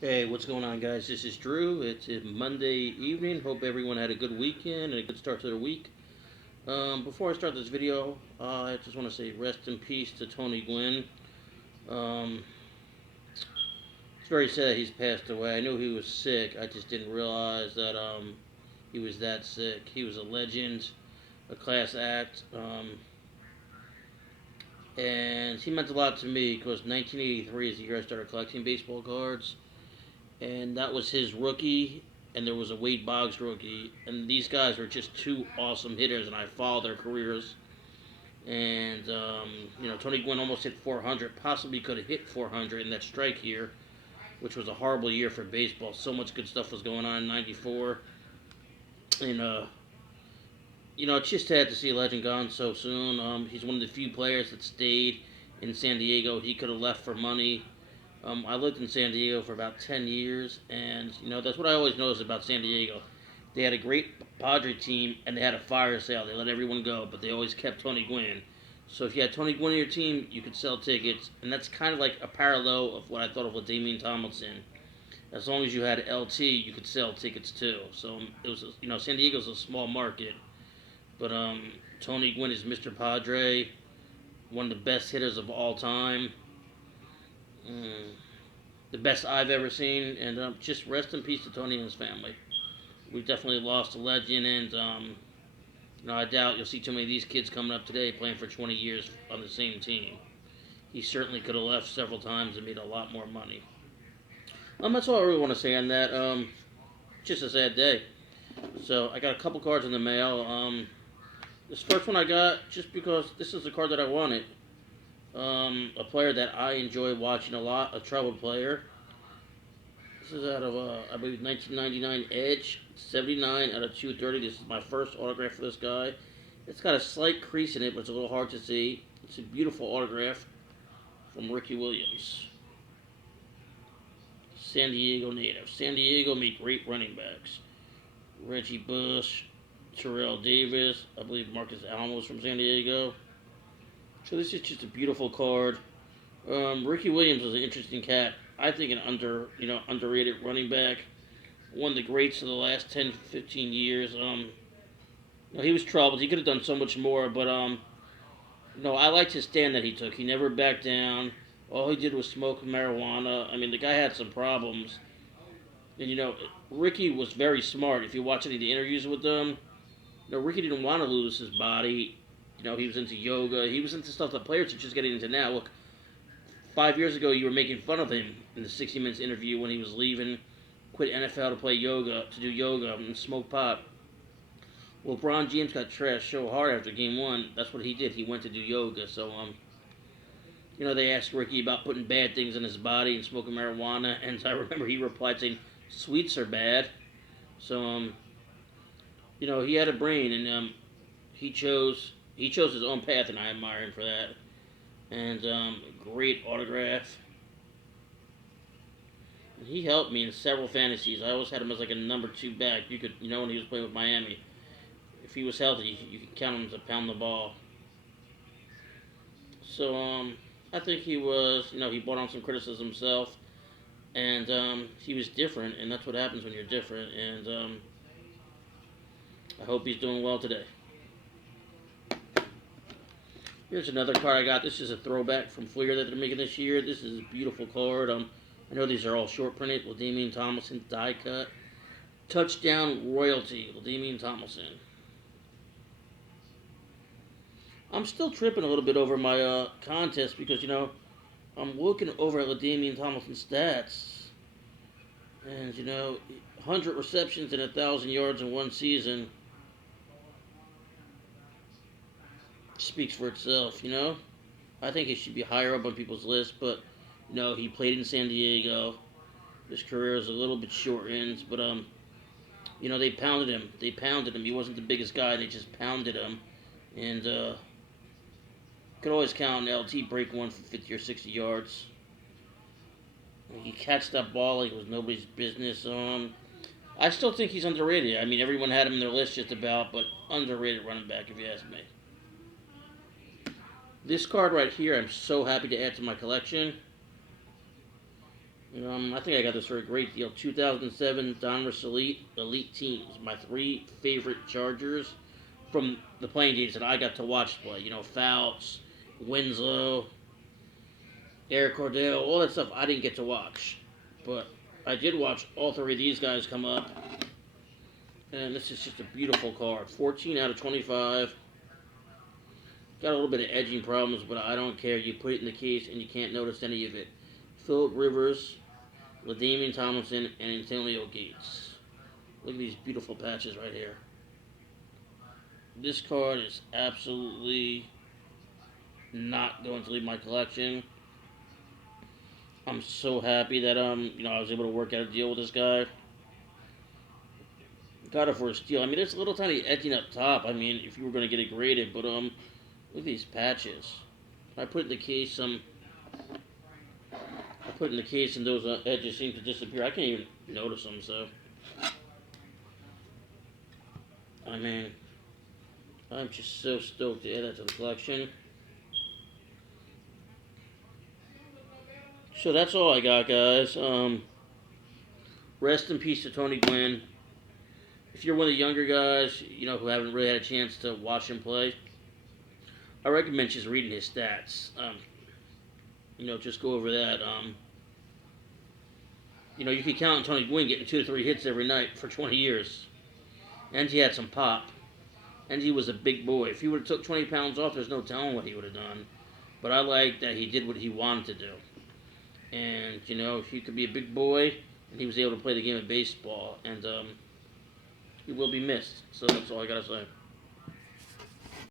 Hey, what's going on, guys? This is Drew. It's a Monday evening. Hope everyone had a good weekend and a good start to their week. Before I start this video, I just want to say rest in peace to Tony Gwynn. Um, it's very sad he's passed away. I knew he was sick. I just didn't realize that he was that sick. He was a legend, a class act, and he meant a lot to me because 1983 is the year I started collecting baseball cards. And that was his rookie, and there was a Wade Boggs rookie, and these guys were just two awesome hitters, and I followed their careers. And Tony Gwynn almost hit 400, possibly could have hit 400 in that strike year, which was a horrible year for baseball. So much good stuff was going on in '94, and it's just sad to see a legend gone so soon. He's one of the few players that stayed in San Diego. He could have left for money. I lived in San Diego for about 10 years, and that's what I always noticed about San Diego. They had a great Padre team, and they had a fire sale. They let everyone go, but they always kept Tony Gwynn. So if you had Tony Gwynn on your team, you could sell tickets, and that's kind of like a parallel of what I thought of with Damian Tomlinson. As long as you had LT, you could sell tickets too. So it was, San Diego's a small market, but Tony Gwynn is Mr. Padre, one of the best hitters of all time. Mm, the best I've ever seen, and just rest in peace to Tony and his family. We've definitely lost a legend, and I doubt you'll see too many of these kids coming up today playing for 20 years on the same team. He certainly could have left several times and made a lot more money. That's all I really want to say on that. Just a sad day. So I got a couple cards in the mail. This first one I got just because this is the card that I wanted. A player that I enjoy watching a lot, a troubled player. This is out of, I believe, 1999 Edge, 79 out of 230. This is my first autograph for this guy. It's got a slight crease in it, but it's a little hard to see. It's a beautiful autograph from Ricky Williams. San Diego native. San Diego made great running backs. Reggie Bush, Terrell Davis, I believe Marcus Allen was from San Diego. So this is just a beautiful card. Ricky Williams is an interesting cat. I think an underrated running back. One of the greats of the last 10, 15 years. He was troubled. He could have done so much more, but I liked his stand that he took. He never backed down. All he did was smoke marijuana. I mean, the guy had some problems. And Ricky was very smart. If you watch any of the interviews with him, Ricky didn't want to lose his body. He was into yoga. He was into stuff that players are just getting into now. Look, 5 years ago, you were making fun of him in the 60 Minutes interview when he was leaving, quit NFL to play yoga, to do yoga and smoke pot. Well, LeBron James got trashed so hard after Game 1. That's what he did. He went to do yoga. So, they asked Ricky about putting bad things in his body and smoking marijuana, and I remember he replied saying, "Sweets are bad." So, he had a brain, and he chose his own path, and I admire him for that. And great autograph. And he helped me in several fantasies. I always had him as like a number two back. You could, when he was playing with Miami, if he was healthy, you could count him to pound the ball. So I think he was, he brought on some criticism himself, and he was different, and that's what happens when you're different. And I hope he's doing well today. Here's another card I got. This is a throwback from Fleer that they're making this year. This is a beautiful card. I know these are all short printed. Damian Tomlinson die cut. Touchdown royalty. Damian Tomlinson. I'm still tripping a little bit over my contest because I'm looking over at Damian Tomlinson's stats, and 100 receptions and 1,000 yards in one season speaks for itself. I think he should be higher up on people's list, but he played in San Diego. His career is a little bit shortened, but they pounded him. They pounded him. He wasn't the biggest guy. They just pounded him, and could always count on LT break one for 50 or 60 yards. He catched that ball like it was nobody's business. I still think he's underrated. I mean, everyone had him in their list just about, but underrated running back if you ask me. This card right here, I'm so happy to add to my collection. I think I got this for a great deal. 2007 Donruss Elite Teams. My three favorite Chargers from the playing teams that I got to watch play. Fouts, Winslow, Eric Cordell, all that stuff I didn't get to watch. But I did watch all three of these guys come up. And this is just a beautiful card. 14 out of 25. Got a little bit of edging problems, but I don't care. You put it in the case and you can't notice any of it. Phillip Rivers, LaDainian Tomlinson, and Antonio Gates. Look at these beautiful patches right here. This card is absolutely not going to leave my collection. I'm so happy that I was able to work out a deal with this guy. Got it for a steal. I mean, there's a little tiny edging up top. I mean, if you were going to get it graded, but look at these patches. I put in the case and those edges seem to disappear. I can't even notice them. So, I mean, I'm just so stoked to add that to the collection. So that's all I got, guys. Rest in peace to Tony Gwynn. If you're one of the younger guys, who haven't really had a chance to watch him play, I recommend just reading his stats. Just go over that. You can count on Tony Gwynn getting 2 to 3 hits every night for 20 years. And he had some pop. And he was a big boy. If he would have took 20 pounds off, there's no telling what he would have done. But I like that he did what he wanted to do. And, he could be a big boy, and he was able to play the game of baseball. And he will be missed. So that's all I got to say.